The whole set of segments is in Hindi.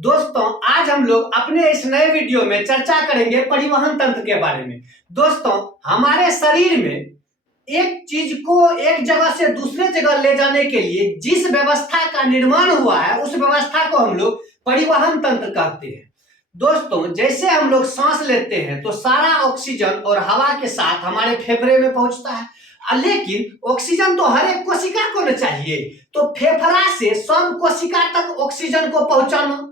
दोस्तों आज हम लोग अपने इस नए वीडियो में चर्चा करेंगे परिवहन तंत्र के बारे में। दोस्तों हमारे शरीर में एक चीज को एक जगह से दूसरे जगह ले जाने के लिए जिस व्यवस्था का निर्माण हुआ है उस व्यवस्था को हम लोग परिवहन तंत्र कहते हैं। दोस्तों जैसे हम लोग सांस लेते हैं तो सारा ऑक्सीजन और हवा के साथ हमारे फेफड़े में पहुंचता है, लेकिन ऑक्सीजन तो हर एक कोशिका को न चाहिए, तो फेफड़ा से सब कोशिका तक ऑक्सीजन को पहुंचाना।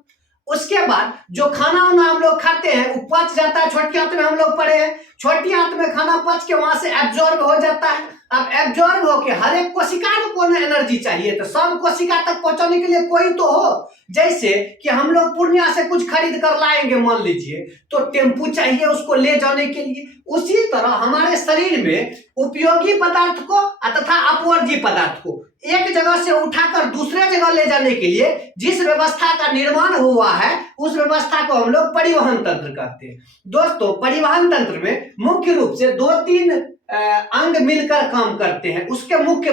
उसके बाद जो खाना वाना हम लोग खाते हैं वो पच जाता है, छोटी आंत में हम लोग पढ़े हैं, छोटी आंत में खाना पच के वहां से एब्जॉर्ब हो जाता है। अब एब्जॉर्ब होके हर एक कोशिका को एनर्जी चाहिए, तो सब कोशिका तक पहुंचाने के लिए कोई तो हो। जैसे कि हम लोग पूर्णिया से कुछ खरीद कर लाएंगे मान लीजिए, तो टेम्पू चाहिए उसको ले जाने के लिए। उसी तरह हमारे शरीर में उपयोगी पदार्थ को तथा अपवर्गी पदार्थ को एक जगह से उठाकर दूसरे जगह ले जाने के लिए जिस व्यवस्था का निर्माण हुआ है उस व्यवस्था को हम लोग परिवहन तंत्र कहते हैं। दोस्तों परिवहन तंत्र में मुख्य रूप से दो तीन अंग मिलकर काम करते हैं, उसके मुख्य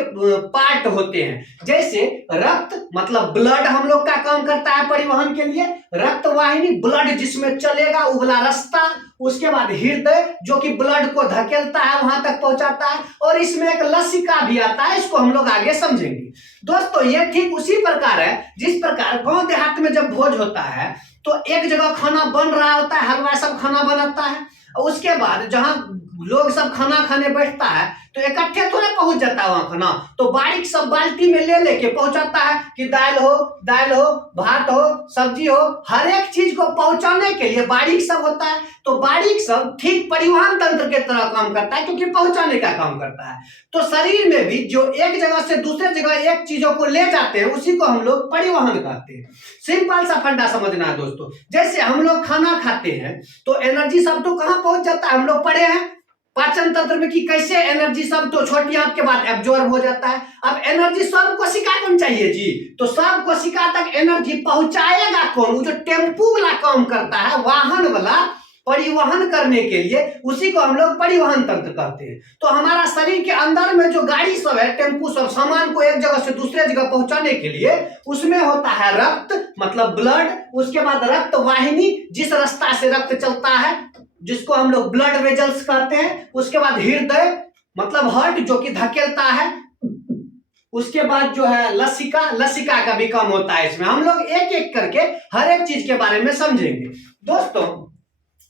पार्ट होते हैं। जैसे रक्त मतलब ब्लड हम लोग का काम करता है परिवहन के लिए, रक्त वाहिनी ब्लड जिसमें चलेगा उगला रास्ता, उसके बाद हृदय जो कि ब्लड को धकेलता है वहां तक पहुंचाता है, और इसमें एक लसिका भी आता है, इसको हम लोग आगे समझेंगे। दोस्तों ये ठीक उसी प्रकार है जिस प्रकार गांव देहात में जब भोज होता है तो एक जगह खाना बन रहा होता है, हलवाई सब खाना बनाता है, और उसके बाद जहां लोग सब खाना खाने बैठता है तो इकट्ठे थोड़े पहुंच जाता है वहां खाना, तो बारीक सब बाल्टी में ले लेके पहुंचाता है कि दाल हो भात हो सब्जी हो, हर एक चीज को पहुंचाने के लिए बारीक सब होता है। तो बारीक सब ठीक परिवहन तंत्र के तरह काम करता है क्योंकि पहुंचाने का काम करता है। तो शरीर में भी जो एक जगह से दूसरे जगह एक चीजों को ले जाते हैं उसी को हम लोग परिवहन कहते हैं। सिंपल सा फंडा समझना है दोस्तों, जैसे हम लोग खाना खाते हैं तो एनर्जी सब तो कहां पहुंच जाता है, हम लोग पढ़े हैं पाचन तंत्र में कि कैसे एनर्जी सब तो छोटी आंत के बाद एब्जॉर्ब हो जाता है। अब एनर्जी सब कोशिका को चाहिए जी, तो सब कोशिका तक एनर्जी पहुंचाएगा कौन? वो जो टेम्पू वाला काम करता है, वाहन वाला परिवहन करने के लिए, उसी को हम लोग परिवहन तंत्र कहते हैं। तो हमारा शरीर के अंदर में जो गाड़ी सब है, टेम्पू सब, सामान को एक जगह से दूसरे जगह पहुंचाने के लिए उसमें होता है रक्त मतलब ब्लड, उसके बाद रक्त वाहिनी जिस रास्ता से रक्त चलता है जिसको हम लोग ब्लड वेजल्स कहते हैं, उसके बाद हृदय मतलब हार्ट जो कि धकेलता है, उसके बाद जो है लसिका का भी काम होता है। इसमें हम लोग एक एक करके हर एक चीज के बारे में समझेंगे। दोस्तों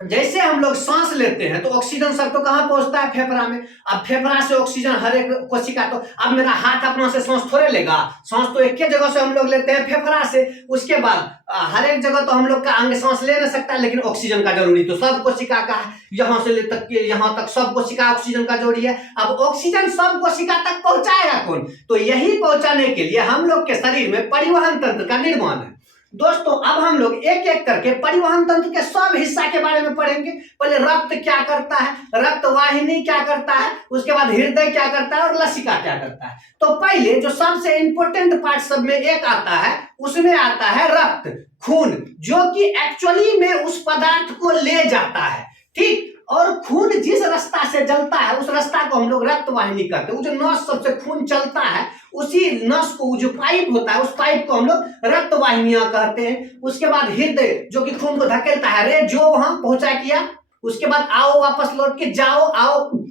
जैसे हम लोग सांस लेते हैं तो ऑक्सीजन सब तो कहां पहुंचता है? फेफड़ा में। अब फेफड़ा से ऑक्सीजन हर एक कोशिका, तो अब मेरा हाथ अपना से सांस थोड़े लेगा, सांस तो एक ही जगह से हम लोग लेते हैं फेफड़ा से। उसके बाद हर एक जगह तो हम लोग का अंग सांस ले नहीं सकता, लेकिन ऑक्सीजन का जरूरी तो सब कोशिका का है, यहाँ से ले तक के यहाँ तक सब कोशिका ऑक्सीजन का जरूरी है। अब ऑक्सीजन सब कोशिका तक पहुंचाएगा कौन? तो यही पहुंचाने के लिए हम लोग के शरीर में परिवहन तंत्र का निर्माण है। दोस्तों अब हम लोग एक एक करके परिवहन तंत्र के सब हिस्सा के बारे में पढ़ेंगे। पहले रक्त क्या करता है, रक्त वाहिनी क्या करता है, उसके बाद हृदय क्या करता है और लसिका क्या करता है। तो पहले जो सबसे इंपॉर्टेंट पार्ट सब में एक आता है, उसमें आता है रक्त, खून, जो कि एक्चुअली में उस पदार्थ को ले जाता है, ठीक। और खून जिस रास्ता से जलता है उस रास्ता को हम लोग रक्त वाहिनी कहते हैं। वो जो नस सबसे खून चलता है उसी नस को, जो पाइप होता है उस पाइप को हम लोग रक्त वाहिनियां कहते हैं। उसके बाद हृदय जो कि खून को धकेलता है, रे जो वहां पहुंचा किया, उसके बाद आओ वापस लौट के जाओ आओ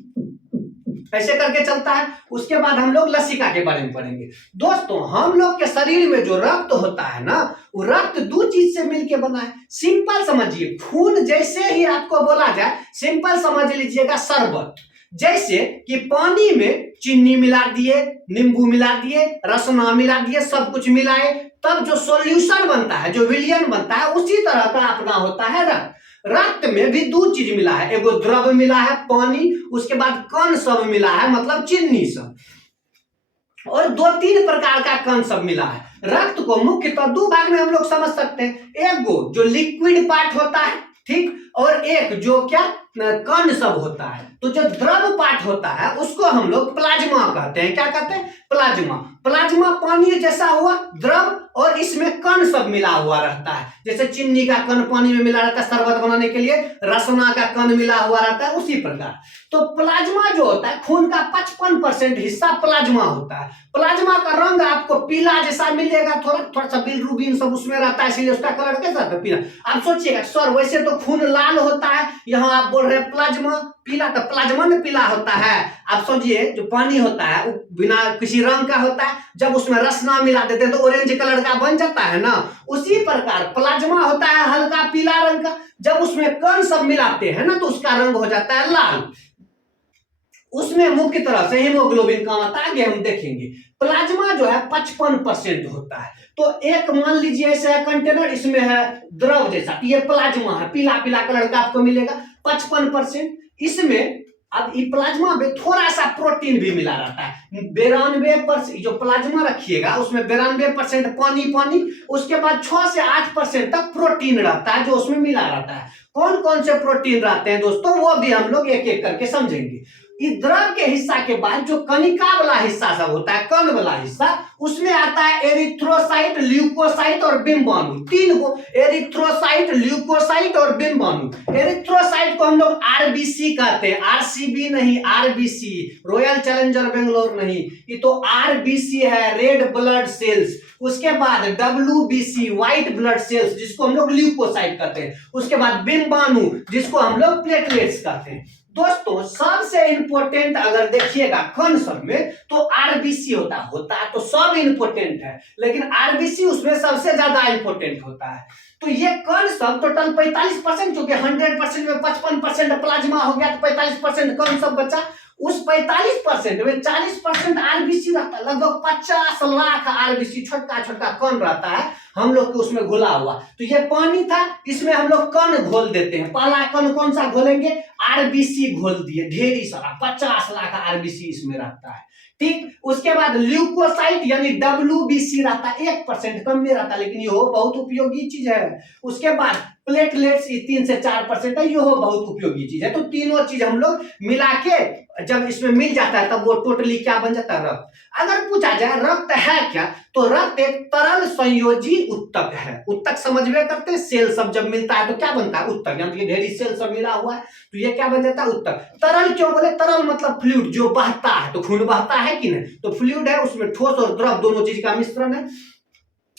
ऐसे करके चलता है। उसके बाद हम लोग लसिका के बारे में पढ़ेंगे। दोस्तों हम लोग के शरीर में जो रक्त होता है ना, वो रक्त दो चीज से मिलके बना है। सिंपल समझिए, खून जैसे ही आपको बोला जाए सिंपल समझ लीजिएगा शरबत। जैसे कि पानी में चीनी मिला दिए, नींबू मिला दिए, रसना मिला दिए, सब कुछ मिलाए तब जो सॉल्यूशन बनता है, जो विलयन बनता है, उसी तरह का अपना होता है रक्त। रक्त में भी दो चीज मिला है, एगो द्रव मिला है पानी, उसके बाद कण सब मिला है मतलब चीनी सब, और दो तीन प्रकार का कण सब मिला है। रक्त को मुख्यतः दो भाग में हम लोग समझ सकते हैं, एक जो लिक्विड पार्ट होता है, ठीक, और एक जो क्या कण सब होता है। तो जो द्रव पार्ट होता है उसको हम लोग प्लाज्मा कहते हैं। क्या कहते हैं? प्लाज्मा। प्लाज्मा पानी जैसा हुआ द्रव, और इसमें कण सब मिला हुआ रहता है। जैसे चीनी का कण पानी में मिला रहता है शरबत बनाने के लिए, रसना का कण मिला हुआ रहता है, उसी प्रकार। तो प्लाज्मा जो होता है, खून का 55% हिस्सा प्लाज्मा होता है। प्लाज्मा का रंग आपको पीला जैसा मिलेगा, थोड़ा थोड़ा सा बिलरुबिन सब उसमें रहता है, इसलिए उसका कलर कैसा रहता है? पीला। आप सोचिएगा सर वैसे तो खून लाल होता है, यहाँ आप बोल रहे हैं प्लाज्मा पीला, तो प्लाज्मा में पीला होता है। आप समझिए जो पानी होता है वो बिना किसी रंग का होता है, जब उसमें रसना मिला देते हैं तो ऑरेंज कलर का बन जाता है ना। उसी प्रकार प्लाज्मा होता है हल्का पीला रंग का, जब उसमें कण सब मिलाते हैं ना तो उसका रंग हो जाता है लाल। उसमें मुख्य तरह से हीमोग्लोबिन काम आता है, आगे हम देखेंगे। प्लाज्मा जो है 55% होता है। तो एक मान लीजिए ऐसे है कंटेनर, इसमें है द्रव जैसा, ये प्लाज्मा है, पीला पीला कलर का आपको मिलेगा 55%। इसमें अब ये प्लाज्मा में थोड़ा सा प्रोटीन भी मिला रहता है। 92% जो प्लाज्मा रखिएगा उसमें 92% पानी पानी, उसके बाद 6 से 8% तक प्रोटीन रहता है जो उसमें मिला रहता है। कौन कौन से प्रोटीन रहते हैं दोस्तों, वो भी हम लोग एक एक करके समझेंगे। इस द्रव के हिस्सा के बाद जो कणिका वाला हिस्सा सब होता है, कण वाला हिस्सा, उसमें आता है एरिथ्रोसाइट, ल्यूकोसाइट और बिम्बाणु। तीन को, एरिथ्रोसाइट, ल्यूकोसाइट और बिम्बाणु। एरिथ्रोसाइट को हम लोग आरबीसी कहते हैं, आरसीबी नहीं, आरबीसी, रॉयल चैलेंजर बेंगलोर नहीं, ये तो आरबीसी है, रेड ब्लड सेल्स। उसके बाद डब्ल्यूबीसी, व्हाइट ब्लड सेल्स, जिसको हम लोग ल्यूकोसाइट कहते हैं। उसके बाद बिम्बाणु, जिसको हम लोग प्लेटलेट्स कहते हैं। दोस्तों सबसे इंपॉर्टेंट अगर देखिएगा कण सब में तो आरबीसी होता है तो सब इंपॉर्टेंट है, लेकिन आरबीसी उसमें सबसे ज्यादा इंपॉर्टेंट होता है। तो ये कण सब टोटल 45%, क्योंकि 100% में 55% प्लाज्मा हो गया तो 45% कण सब बचा। उस 45% में 40% आरबीसी रहता है, लगभग 50 लाख आरबीसी छोटा छोटा कण रहता है हम लोग के उसमें घुला हुआ। तो ये पानी था, इसमें हम लोग कण घोल देते हैं। पहला कण कौन सा घोलेंगे? आरबीसी घोल दिए, ढेरी सारा 50 लाख आरबीसी इसमें रहता है। ठीक, उसके बाद ल्यूकोसाइट यानी डब्ल्यूबीसी रहता है, 1% कम में रहता है, लेकिन ये बहुत उपयोगी चीज है। उसके बाद प्लेटलेट्स 3 से 4% है, ये बहुत उपयोगी चीज है। तो तीनों चीज हम लोग मिला के जब इसमें मिल जाता है तब वो टोटली क्या बन जाता है? रक्त। अगर पूछा जाए रक्त है क्या, तो रक्त एक तरल संयोजी उत्तक है। उत्तक समझ में करते हैं, सेल सब जब मिलता है तो क्या बनता है? उत्तक। यानी ढेरी सेल सब मिला हुआ है तो ये क्या बन जाता है? उत्तक। तरल क्यों बोले? तरल मतलब फ्लूइड, जो बहता है। तो खून बहता है कि नहीं? तो फ्लूइड है, उसमें ठोस और द्रव दोनों चीज का मिश्रण है।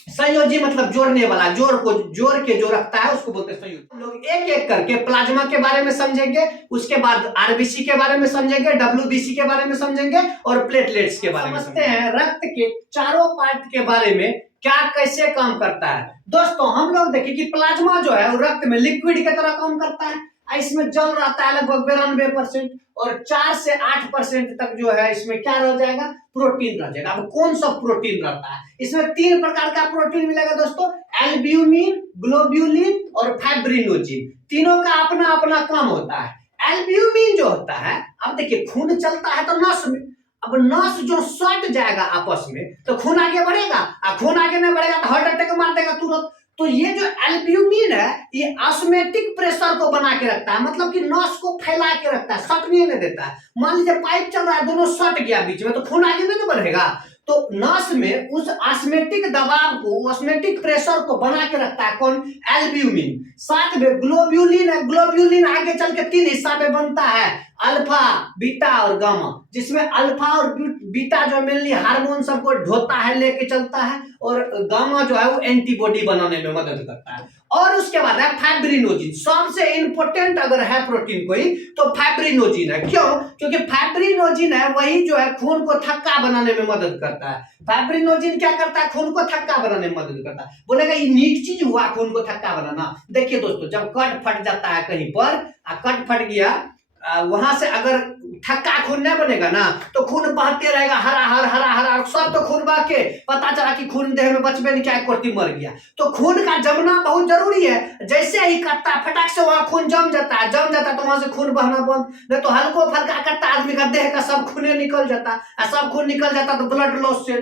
संयोजी मतलब जोड़ने वाला, जोड़ के जो रखता है उसको बोलते हैं संयोजी। हम लोग एक एक करके प्लाज्मा के बारे में समझेंगे, उसके बाद आरबीसी के बारे में समझेंगे, डब्ल्यूबीसी के बारे में समझेंगे और प्लेटलेट्स के बारे में समझते हैं। रक्त के चारों पार्ट के बारे में क्या कैसे काम करता है। दोस्तों हम लोग देखिए कि प्लाज्मा जो है वो रक्त में लिक्विड की तरह काम करता है। इसमें जल रहता है लगभग 92%, और 4 से 8% तक जो है इसमें क्या रह जाएगा? प्रोटीन रह जाएगा। अब कौन सा प्रोटीन रहता है? इसमें 3 प्रकार का प्रोटीन मिलेगा दोस्तों, एल्ब्यूमिन, ग्लोब्यूलिन और फाइब्रिनोजिन। तीनों का अपना अपना काम होता है। एल्ब्यूमिन जो होता है, अब देखिए खून चलता है तो नस में, अब नस जो सट जाएगा आपस में तो खून आगे बढ़ेगा, और खून आगे नहीं बढ़ेगा तो हार्ट अटैक मार देगा तुरंत। तो ये जो एल्ब्यूमिन है ये ऑस्मेटिक प्रेशर को बना के रखता है, मतलब कि नस को फैला के रखता है, सटने नहीं देता है। मान लीजिए पाइप चल रहा है, दोनों सट गया बीच में तो खून आगे नहीं बढ़ेगा। तो नस में उस ऑस्मेटिक दबाव को, ऑस्मेटिक प्रेशर को बना के रखता है कौन? एल्ब्यूमिन। साथ में ग्लोब्यूलिन है, ग्लोब्यूलिन आगे चल के 3 हिस्सा में बनता है, अल्फा, बीटा और गामा, जिसमें अल्फा और बीटा जो मेनली हार्मोन सबको ढोता है, लेके चलता है, और गामा जो है वो एंटीबॉडी बनाने में मदद करता है। और उसके बाद है फाइब्रिनोजिन। सबसे इंपॉर्टेंट अगर है प्रोटीन कोई तो फाइब्रिनोजिन है। क्यों? क्योंकि फाइब्रिनोजिन है वही जो है खून को थक्का बनाने में मदद करता है। फाइब्रिनोजिन क्या करता है? खून को थक्का बनाने में मदद करता है। बोलेगा ये नीक चीज हुआ खून को थक्का बनाना। देखिए दोस्तों जब कट फट जाता है कहीं पर, कट फट गया, वहां से अगर थक्का खून नहीं बनेगा ना तो खून बहते रहेगा, हरा हरा हरा हरा, सब तो खून बह के पता चला कि खून देह में बचबे नहीं, क्या कोर्टी मर गया। तो खून का जमना बहुत जरूरी है। जैसे ही करता है फटाक से वहां खून जम जाता है तो वहां से खून बहना बंद, नहीं तो हल्को फल्का करता आदमी का देह का सब खून निकल जाता, सब खून निकल जाता तो ब्लड लॉस से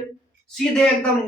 सीधे एकदम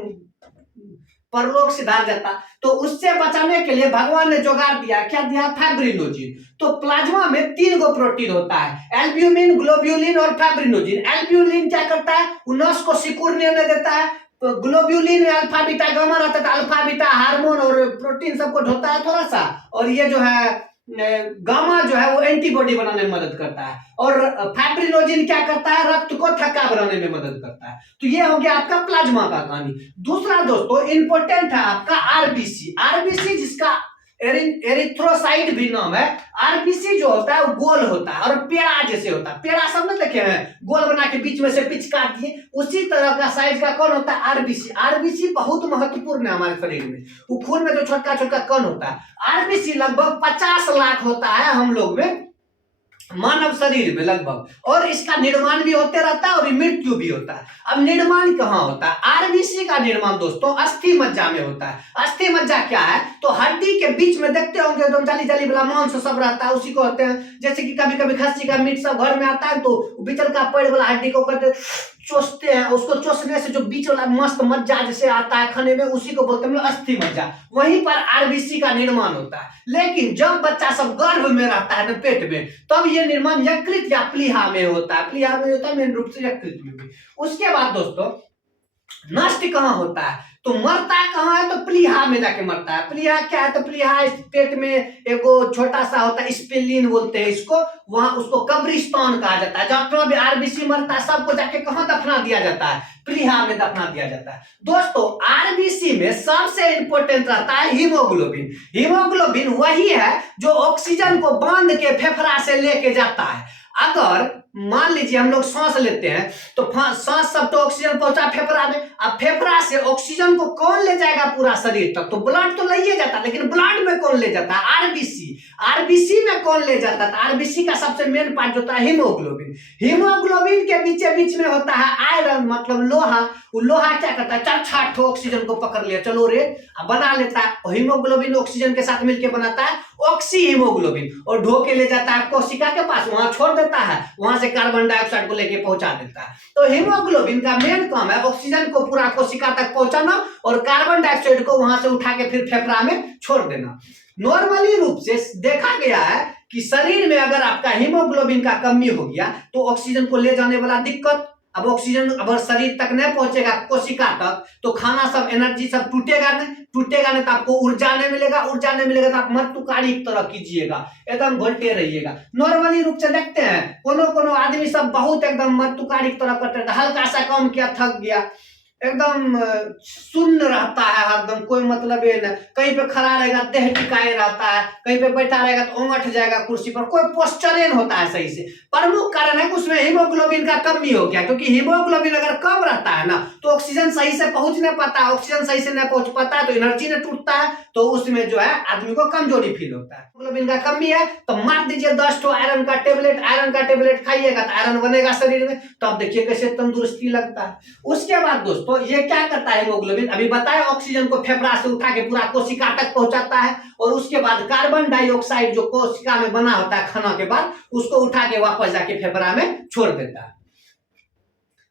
परलोक सिधार जाता। तो उससे बचाने के लिए भगवान ने जुगाड़ दिया, क्या दिया? फाइब्रिनोजिन। तो प्लाज्मा में 3 गो प्रोटीन होता है, एल्ब्यूमिन, ग्लोब्यूलिन और फाइब्रिनोजिन। एल्ब्यूमिन क्या करता है? नस को सिकुड़ने नहीं देता है। तो ग्लोब्यूलिन में अल्फा बीटा गामा रहता है, अल्फा बीटा हार्मोन और प्रोटीन सबको ढोता है थोड़ा सा। और ये जो है गामा जो है वो एंटीबॉडी बनाने में मदद करता है। और फाइब्रिनोजिन क्या करता है? रक्त को थक्का बनाने में मदद करता है। तो ये हो गया आपका प्लाज्मा का कहानी। दूसरा दोस्तों इंपॉर्टेंट है आपका आरबीसी। आरबीसी जिसका एरिथ्रोसाइट भी नाम है। आरबीसी जो होता है वो गोल होता है और पेड़ा जैसे होता है। पेड़ा सब ने देखे हैं, गोल बना के बीच में से पिच काट दिए, उसी तरह का साइज का कौन होता है? आरबीसी। आरबीसी बहुत महत्वपूर्ण है हमारे शरीर में। वो खून में जो छोटा छोटा कण होता है, आरबीसी लगभग 50 लाख होता है हम लोग में, मानव शरीर में लगभग। और इसका निर्माण भी होते रहता है और मृत्यु भी होता है। अब निर्माण कहाँ होता है? आरबीसी का निर्माण दोस्तों अस्थि मज्जा में होता है। अस्थि मज्जा क्या है? तो हड्डी के बीच में देखते होंगे एकदम जाली जाली वाला मांस सब रहता है, उसी को होते हैं। जैसे कि कभी कभी खस्सी का मीट सब घर में आता है तो बीचल का पेड़ वाला हड्डी को करते चोसते हैं, उसको चोसने से जो बीच वाला मस्त मज्जा जैसे आता है खाने में, उसी को बोलते हैं अस्थि मज्जा। वहीं पर आरबीसी का निर्माण होता है। लेकिन जब बच्चा सब गर्भ में रहता है ना, पेट में, तब ये निर्माण यकृत या प्लीहा में होता है। प्लीहा में होता है मेन रूप से, यकृत में भी। उसके बाद दोस्तों नष्ट कहाँ होता है? तो मरता कहाँ है? तो प्लीहा में जाके मरता है। प्लीहा क्या है? तो प्लीहा इस पेट में एक छोटा सा होता है, स्पेलिन बोलते हैं इसको, वहां उसको कब्रिस्तान कहा जाता है। जहां भी आरबीसी मरता है सबको जाके कहां दफना दिया जाता है? प्लीहा में दफना दिया जाता है। दोस्तों आरबीसी में सबसे इंपॉर्टेंट रहता है हीमोग्लोबिन। हीमोग्लोबिन वही है जो ऑक्सीजन को बांध के फेफड़ा से लेके जाता है। अगर मान लीजिए हम लोग सांस लेते हैं तो सांस सब तो ऑक्सीजन पहुंचा फेफड़ा में। अब फेफड़ा से ऑक्सीजन को कौन ले जाएगा पूरा शरीर तक? तो ब्लड तो ले जाता, लेकिन ब्लड में कौन ले जाता है? आरबीसी। आरबीसी में कौन ले जाता है? आरबीसी का सबसे मेन पार्ट होता है हीमोग्लोबिन। हीमोग्लोबिन के बीच में होता है आयरन, मतलब लोहा। वो लोहा क्या करता है? 4-6 ऑक्सीजन को पकड़ लिया, चलो रे, बना लेता है। हीमोग्लोबिन ऑक्सीजन के साथ मिलकर बनाता है ऑक्सी हीमोग्लोबिन, और ढो के ले जाता है कोशिका के पास, वहां छोड़ देता है, वहां से कार्बन डाइऑक्साइड को लेके पहुंचा देता है। तो हीमोग्लोबिन का मेन काम है ऑक्सीजन को पूरा कोशिका तक पहुंचाना और कार्बन डाइऑक्साइड को वहां से उठा के फिर फेफड़ा में छोड़ देना। नॉर्मली रूप से देखा गया है कि शरीर में अगर आपका हीमोग्लोबिन का कमी हो गया तो ऑक्सीजन को ले जाने वाला दिक्कत। अब ऑक्सीजन अगर शरीर तक नहीं पहुंचेगा, कोशिका तक, तो खाना सब, एनर्जी सब टूटेगा नहीं तो आपको ऊर्जा नहीं मिलेगा। ऊर्जा नहीं मिलेगा तो आप मर्तुकारी की तरह कीजिएगा, एकदम घोलते रहिएगा। नॉर्मली रूप से देखते हैं कोनो आदमी सब बहुत एकदम मर्तुकारी की तरह करते रहता है, हल्का सा काम किया थक गया, एकदम शून्य रहता है हरदम, कोई मतलब ये नहीं। कहीं पे खड़ा रहेगा देह टिकाए रहता है, कहीं पे बैठा रहेगा तो उंगठ जाएगा कुर्सी पर, कोई पोस्चर नहीं होता है सही से। प्रमुख कारण है कि उसमें हीमोग्लोबिन का कमी हो गया, क्योंकि हीमोग्लोबिन अगर कम रहता है ना तो ऑक्सीजन सही से पहुंच नहीं पाता। ऑक्सीजन सही से नहीं पहुंच पाता है तो एनर्जी नहीं टूटता है, तो उसमें जो है आदमी को कमजोरी फील होता है। हीमोग्लोबिन का कमी है तो मार दीजिए 10 ठो आयरन का टेबलेट खाइएगा तो आयरन बनेगा शरीर में, तो आप देखिए कैसे तंदुरुस्ती लगता है। उसके बाद दोस्तों ये क्या करता है हीमोग्लोबिन? अभी बताया ऑक्सीजन को फेफड़ा से उठा के पूरा कोशिका तक पहुंचाता है, और उसके बाद कार्बन डाइऑक्साइड जो कोशिका में बना होता है खाना के बाद, उसको उठा के वापस जाके फेफड़ा में छोड़ देता है।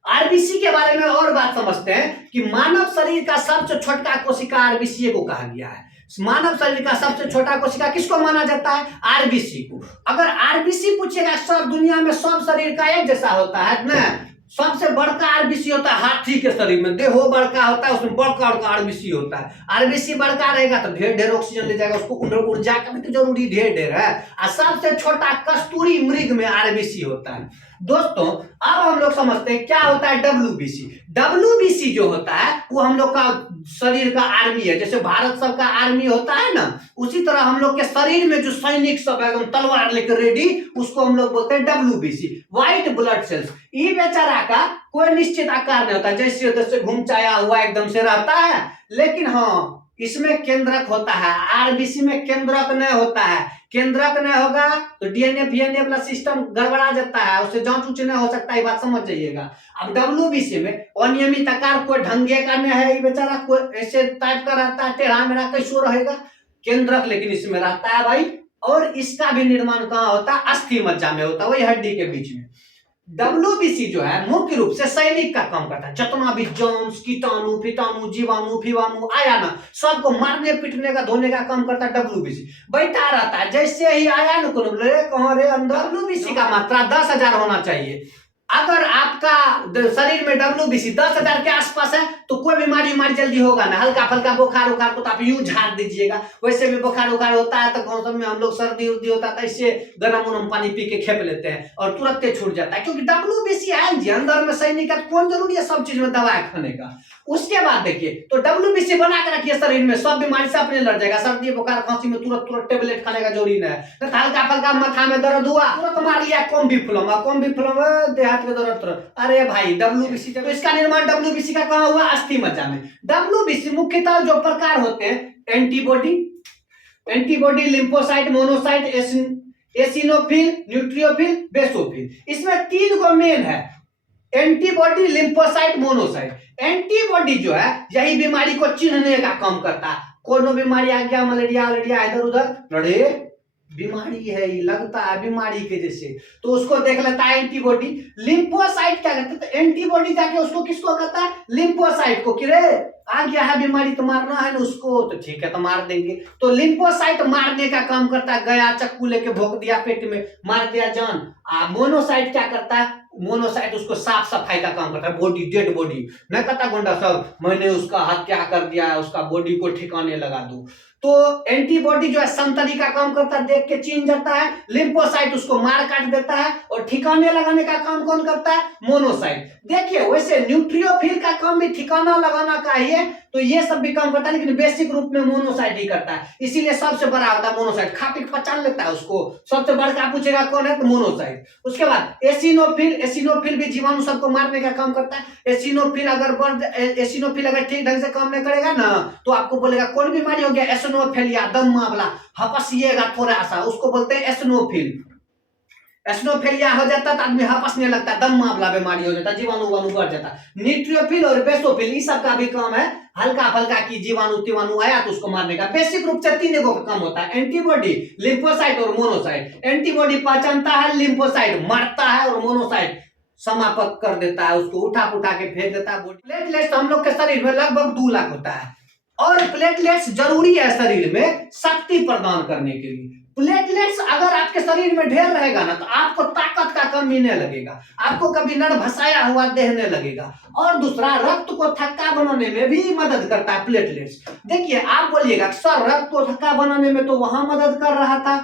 आरबीसी के बारे में और बात समझते हैं कि मानव शरीर का सबसे छोटा कोशिका आरबीसी को कहा गया है। मानव शरीर का सबसे छोटा कोशिका किसको माना जाता है? आरबीसी को। अगर आरबीसी पूछेगा सर दुनिया में सब शरीर का एक जैसा होता है ना? सबसे बड़का आरबीसी होता है हाथी के शरीर में, देहो बड़का होता है, उसमें बड़का आरबीसी होता है। आरबीसी बड़का रहेगा तो ढेर ऑक्सीजन ले जाएगा, उसको ऊर्जा का भी तो जरूरी ढेर है। और सबसे छोटा कस्तूरी मृग में आरबीसी होता है। दोस्तों अब हम लोग समझते हैं क्या होता है डब्ल्यूबीसी। डब्ल्यूबीसी जो होता है वो हम लोग का शरीर का आर्मी है। जैसे भारत सब का आर्मी होता है ना, उसी तरह हम लोग के शरीर में जो सैनिक सब है एकदम तलवार लेकर रेडी, उसको हम लोग बोलते हैं डब्ल्यूबीसी, व्हाइट ब्लड सेल्स। ये बेचारा का कोई निश्चित आकार नहीं होता, जैसे जैसे घुमचाया हुआ एकदम से रहता है, लेकिन हाँ इसमें केंद्रक होता है। आरबीसी में केंद्रक नहीं होता है। केंद्रक नहीं होगा तो डीएनए फीएनए वाला सिस्टम गड़बड़ा जाता है, उससे जांच उच नहीं हो सकता है, ये बात समझ जाइएगा। अब डब्ल्यूबीसी में अनियमित आकार कोई ढंगे का नहीं है, ये बेचारा कोई ऐसे टाइप का रहता है, टेढ़ा मेढ़ा कैसो रहेगा। केंद्रक लेकिन इसमें रहता है भाई। और इसका भी निर्माण कहाँ होता है? अस्थि मज्जा में होता है, वही हड्डी के बीच में। WBC जो है मुख्य रूप से सैनिक का काम करता है। जितना भी जर्म्स, कीटाणु, फिटाणु, जीवाणु, फिवाणु आया ना, सबको मारने पीटने का धोने का काम करता है WBC। बैठा रहता है, जैसे ही आया ना कोनो कहाँ रे अंदर। WBC का मात्रा 10,000 होना चाहिए। अगर आपका शरीर में WBC 10,000 के आसपास है तो कोई बीमारी जल्दी होगा ना। हल्का फल्का बुखार उखार को तो आप यूं झाड़ दीजिएगा। वैसे भी बुखार उखार होता है तो मौसम में हम लोग सर्दी उर्दी होता है तो इससे गर्म उर्म पानी पी के खेप लेते हैं और तुरंत छूट जाता है, क्योंकि WBC है जी अंदर में। सैनिक का कौन जरूरी है सब चीज में दवाई खाने का। उसके बाद देखिए तो WBC बना के रखिए शरीर में, सब बीमारी से अपने लड़ जाएगा। सर्दी बुखार खांसी में तुरंत टेबलेट खाने का जरूरी नहीं है। तो हल्का फल्का माथा में दर्द हुआ तुरंत मार लिया कॉम्बी फ्लम देहात में दर्द तुरंत। अरे भाई WBC, तो इसका निर्माण WBC का कहाँ हुआ? अस्थि मज्जा में। WBC मुख्यतः जो प्रकार होते हैं antibody, lymphocyte, monocyte, eosinophil, neutrophil, basophil. इसमें 3 को मेन है, एंटीबॉडी, लिम्फोसाइट, मोनोसाइट। एंटीबॉडी जो है यही बीमारी को चिन्हने का काम करता है। कोनो बीमारी आ गया, मलेरिया इधर उधर, लड़े बीमारी है, ये लगता है बीमारी के जैसे, तो उसको देख लेता है एंटीबॉडी। लिम्फोसाइट क्या करता है? तो एंटीबॉडी जाके उसको किसको कहता है? लिम्फोसाइट को। कि रे आ गया है बीमारी तो मारना है ना उसको, तो ठीक है तो मार देंगे। तो लिम्फोसाइट मारने का काम करता है, गया चक्कू लेके भोंक दिया पेट में, मार दिया जान। मोनोसाइट क्या करता है? मोनोसाइट उसको साफ सफाई का काम करता है, बॉडी, डेड बॉडी नहीं कहता गुंडा सब मैंने उसका हत्या कर दिया है, उसका बॉडी को ठिकाने लगा दो। तो एंटीबॉडी जो है संतरी का काम करता है, देख के चीन जाता है। लिम्फोसाइट उसको मार काट देता है। और ठिकाने लगाने का काम कौन करता है? मोनोसाइट। देखिए वैसे न्यूट्रियोफिल का काम भी ठिकाना लगाना का ही है, तो ये सब भी काम करता है, लेकिन बेसिक रूप में मोनोसाइट ही करता है। इसीलिए सबसे बड़ा होता है मोनोसाइट, खा पी पहचान लेता है उसको। सबसे बड़का पूछेगा कौन है तो मोनोसाइट। उसके बाद एसिनोफिल भी जीवाणु सबको मारने का काम करता है। एसिनोफिल अगर ठीक ढंग से काम नहीं करेगा ना तो आपको बोलेगा कौन बीमारी हो गया? एसिनोफिलिया, दम मामला, हपसिएगा थोड़ा सा, उसको बोलते हैं एसिनोफिल। एसिनोफिलिया हो जाता है तो आदमी हपसने लगता है, दम मामला बीमारी हो जाता है, जीवाणु बढ़ जाता है। न्यूट्रियोफिल और बेसोफिल इस सब का भी काम है हल्का फल्का की जीवाणु आया तो उसको मारने का। बेसिक रूप से 3 का काम होता है, एंटीबॉडी, लिम्फोसाइट और मोनोसाइट। एंटीबॉडी पहचानता है, लिम्फोसाइट मारता है और मोनोसाइट समाप्त कर देता है, उसको उठा के फेंक देता है। प्लेटलेट्स हम लोग के शरीर में लगभग 2 लाख होता है और प्लेटलेट्स जरूरी है शरीर में शक्ति प्रदान करने के लिए। प्लेटलेट्स अगर आपके शरीर में ढेर रहेगा ना तो आपको ताकत का कमी नहीं लगेगा, आपको कभी नड़ भसाया हुआ देहने लगेगा। और दूसरा, रक्त को थक्का बनाने में भी मदद करता है प्लेटलेट्स। देखिए आप बोलिएगा सर रक्त को थक्का बनाने में तो वहां मदद कर रहा था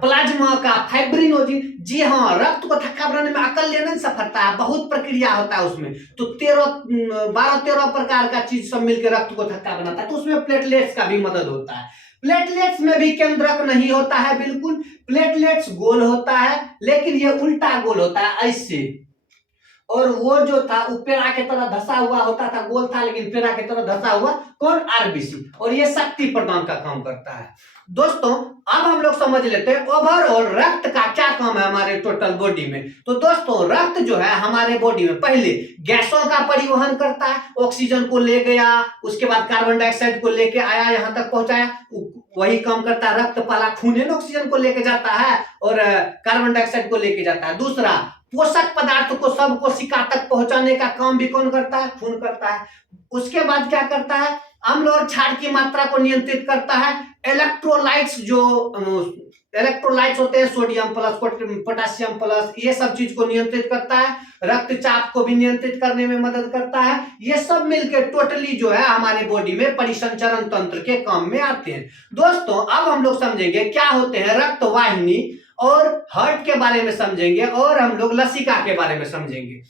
प्लाज्मा का फाइब्रिनोजिन। जी हाँ, रक्त को थक्का बनाने में अकेले नहीं सफरता है, बहुत प्रक्रिया होता है उसमें। तो 12-13 प्रकार का चीज सब मिलकर रक्त को थक्का बनाता है, तो उसमें प्लेटलेट्स का भी मदद होता है। प्लेटलेट्स में भी केंद्रक नहीं होता है बिल्कुल, प्लेटलेट्स गोल होता है, लेकिन ये उल्टा गोल होता है ऐसे। और वो जो था वो पेड़ा की तरह धसा हुआ होता था, गोल था लेकिन पेड़ा की तरह धसा हुआ। कौन? आरबीसी। और ये शक्ति प्रदान का काम करता है। दोस्तों अब हम लोग समझ लेते हैं ओवरऑल रक्त का क्या काम है हमारे टोटल बॉडी में। तो दोस्तों रक्त जो है हमारे बॉडी में पहले गैसों का परिवहन करता है, ऑक्सीजन को ले गया, उसके बाद कार्बन डाइऑक्साइड को लेके आया, यहाँ तक पहुंचाया, वही काम करता है रक्त। पहला खून ऑक्सीजन को लेके जाता है और कार्बन डाइऑक्साइड को लेके जाता है। दूसरा, पोषक पदार्थ को सब कोशिका तक पहुंचाने का काम भी कौन करता है? खून करता है। उसके बाद क्या करता है? अम्ल और क्षार की मात्रा को नियंत्रित करता है। इलेक्ट्रोलाइट्स होते हैं, सोडियम प्लस, पोटेशियम प्लस, ये सब चीज को नियंत्रित करता है। रक्तचाप को भी नियंत्रित करने में मदद करता है। ये सब मिलकर टोटली जो है हमारे बॉडी में परिसंचरण तंत्र के काम में आते हैं। दोस्तों अब हम लोग समझेंगे क्या होते हैं रक्त वाहिनी, और हार्ट के बारे में समझेंगे, और हम लोग लसिका के बारे में समझेंगे।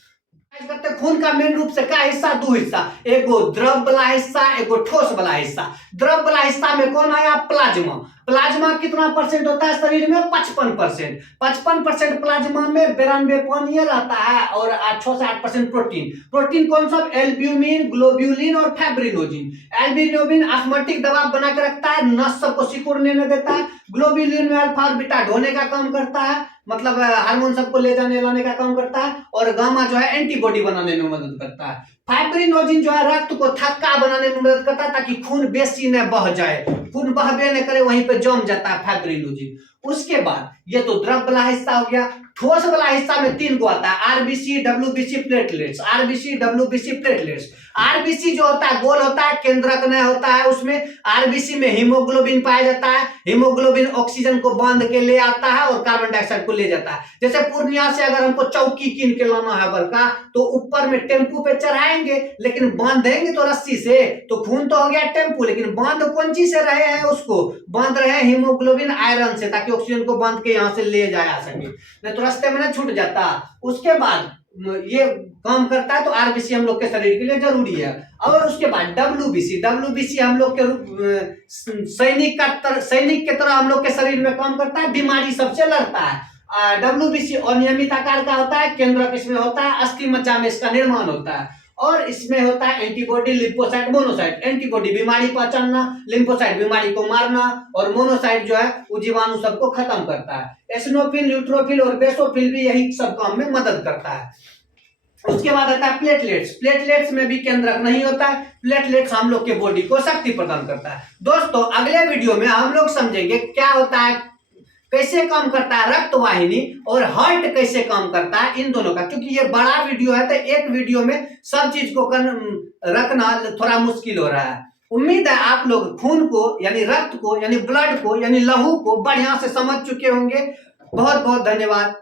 करते खून का मेन रूप से क्या हिस्सा? 2 हिस्सा, एगो द्रव वाला हिस्सा, एगो ठोस वाला हिस्सा। द्रव वाला हिस्सा में कौन आया? प्लाज्मा। प्लाज्मा कितना परसेंट होता है शरीर में? 55%। 55% प्लाज्मा में 92 पानी रहता है और 6 से 8% प्रोटीन। प्रोटीन कौन सा? एल्ब्यूमिन, ग्लोब्यूलिन और फाइब्रिनोजिन। एल्ब्यूमिन ऑस्मोटिक दबाव बना के रखता है, नस सबको सिकुड़ने नहीं देता है। ग्लोब्यूलिन में अल्फा और बीटा ढोने का काम करता है, मतलब हार्मोन सबको ले जाने लाने का काम करता है। और गामा जो है एंटीबॉडी बनाने में मदद करता है। फाइब्रिनोजिन जो है रक्त को थक्का बनाने में मदद करता है ताकि खून बेसी न बह जाए, खून बहबे न करे वहीं पे जम जाता है फाइब्रिनोजिन। उसके बाद ये तो द्रव वाला हिस्सा हो गया। ठोस वाला हिस्सा में 3 को आता है, RBC, WBC, platelets. RBC, WBC, platelets. RBC जो होता है गोल होता है, केंद्रक नहीं होता है। उसमें आरबीसी में हीमोग्लोबिन पाया जाता है। हीमोग्लोबिन ऑक्सीजन को बांध के ले आता है और कार्बन डाइऑक्साइड को ले जाता है। जैसे पूर्णिया से अगर हमको चौकी कीन के लाना है बड़का, तो ऊपर में टेम्पू पे चढ़ाएंगे, लेकिन बांधेंगे तो रस्सी से, तो खून तो हो गया टेम्पू, लेकिन बांध कौन चीज से रहे हैं, उसको बांध रहे हैं हीमोग्लोबिन आयरन से, ताकि ऑक्सीजन को बांध के यहाँ से ले जाया सके, नहीं तो रास्ते में ना छूट जाता। उसके बाद ये काम करता है, तो आरबीसी हम लोग के शरीर के लिए जरूरी है। और उसके बाद डब्ल्यूबीसी, डब्ल्यूबीसी हम लोग के सैनिक के तरह हम लोग के शरीर में काम करता है, बीमारी सबसे लड़ता है। डब्ल्यूबीसी अनियमित आकार का होता है, केंद्रक इसमें होता है, अस्थि मज्जा में इसका निर्माण होता है, और इसमें होता है एंटीबॉडी, लिम्फोसाइट, मोनोसाइट। एंटीबॉडी बीमारी पहचानना, लिम्फोसाइट बीमारी को मारना, और मोनोसाइट जो है वो जीवाणु सबको खत्म करता है। एसिनोफिल, न्यूट्रोफिल और बेसोफिल भी यही सब काम में मदद करता है। उसके बाद आता है प्लेटलेट्स। प्लेटलेट्स में भी केंद्रक नहीं होता है। प्लेटलेट्स हम लोग के बॉडी को शक्ति प्रदान करता है। दोस्तों अगले वीडियो में हम लोग समझेंगे क्या होता है, कैसे काम करता है रक्त वाहिनी, और हार्ट कैसे काम करता है, इन दोनों का। क्योंकि ये बड़ा वीडियो है तो एक वीडियो में सब चीज को रखना थोड़ा मुश्किल हो रहा है। उम्मीद है आप लोग खून को यानी रक्त को यानी ब्लड को यानी लहू को बढ़िया से समझ चुके होंगे। बहुत बहुत धन्यवाद।